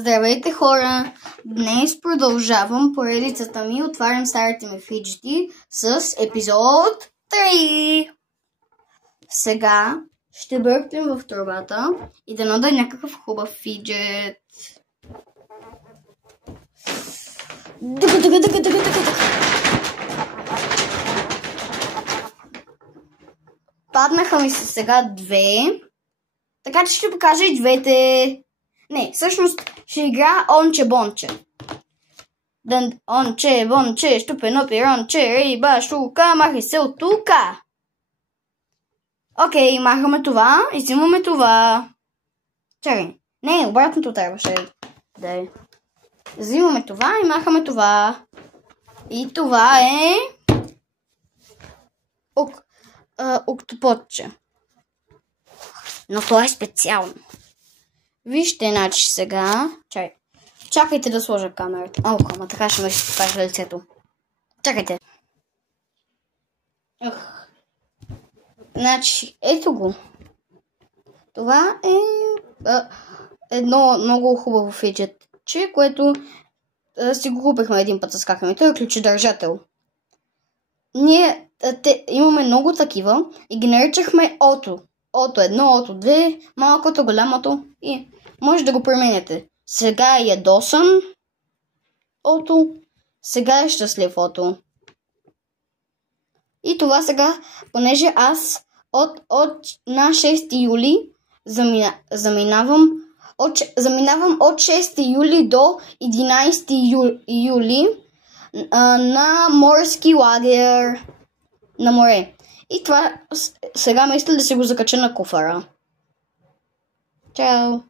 Здравейте, хора! Днес продължавам поредицата ми. Отварям старите ми фиджети с епизод 3. Сега ще бъркнем в турбата и да надай някакъв хубав фиджет. Паднаха ми се сега две, така че ще покажа и двете. Не, всъщност ще игра онче-бонче. Онче-бонче, щупено пиронче, риба, шука, махай се от тука. Окей, махаме това и взимаме това. Чакай, не, обратното трябваше да е. Взимаме това и махаме това. И това е октоподче. Но то е специално. Вижте, значи сега. Чакайте да сложа камерата. Ама така ще ме покажа лицето. Чакайте. Значи, ето го. Това е едно много хубаво фиджетче, което си го купихме един път с кака ми. Той е ключодържател. Ние имаме много такива и ги наричахме ото. Ото 1, ото 2, малкото, голямото и може да го променяте. Сега е ядосан ото, сега е щастлив ото. И това сега, понеже аз на 6 юли заминавам от 6 юли до 11 юли на морски лагер на море. И това сега мисля да се го закача на куфара. Чао!